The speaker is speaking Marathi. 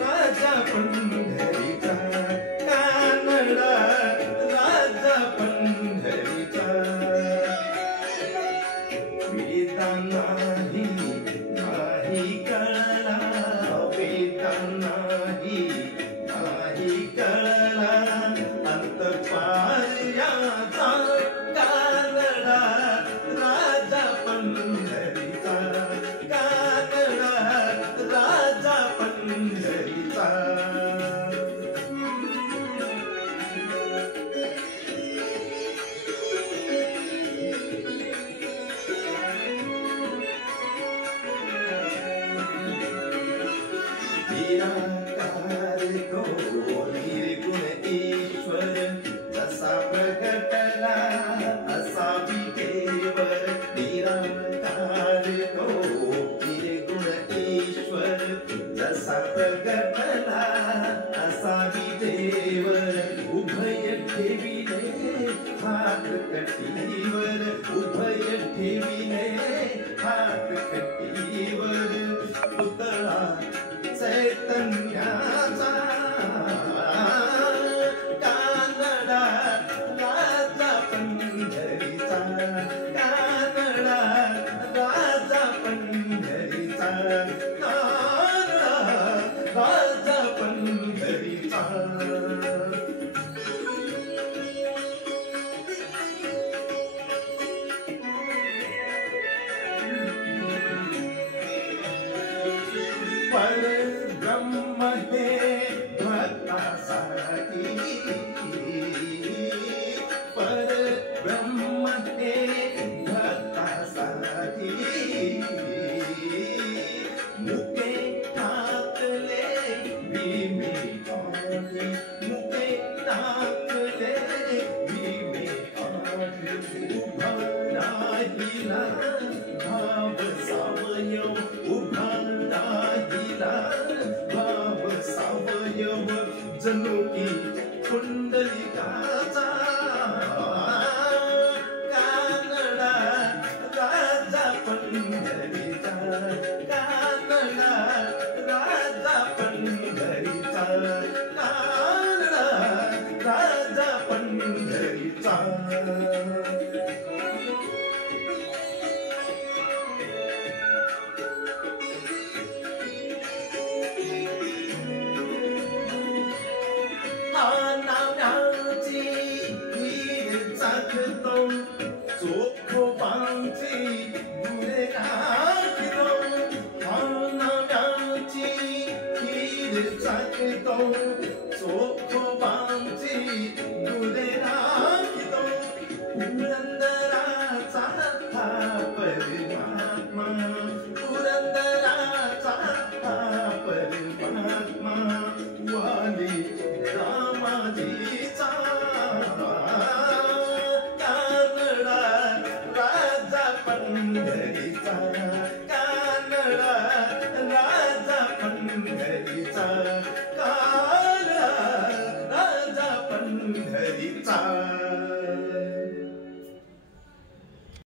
राजा पंढरीचा कानडा राजा पंढरीचा वेदा नाही कळला वेदा नाही कळला अंतपार्याचा कानडा राजा पंढरीचा कानडा राजा पंढरीचा निराकार तो निर्गुण ईश्वर जसा प्रगटला असा विटेवर निराकार तो निर्गुण ईश्वर जसा प्रगटला असा विटेवर उभय ठेविले हात कटीवर उभय ठेविले हात कटीवर पुतळा चैतन्याचा कानडा राजा पंढरीचा कानडा राजा पंढरीचा कानडा राजा पंढरीचा परब्रह्म हे भक्तासाठी परब्रह्म हे भक्तासाठी मुके टाकले भीमे आली मुके टाकले भीमे आली उभा राहिला भाव सावयव उभा भाव सावयव जणू की कुंडलिकाचा कानडा राजा पंढरीचा कानडा राजा पंढरीचा कानडा राजा पंढरीचा नाव्याची वीर चाकतो चोखोबांची गुरे राखतो नाव्याची वीर चाकतो चोखोबांची गुरे राखतो पुरंदराचा हा परमात्मा पुरंदराचा हा परमात्मा वाली रामाजीचा कानडा राजा पंढरीचा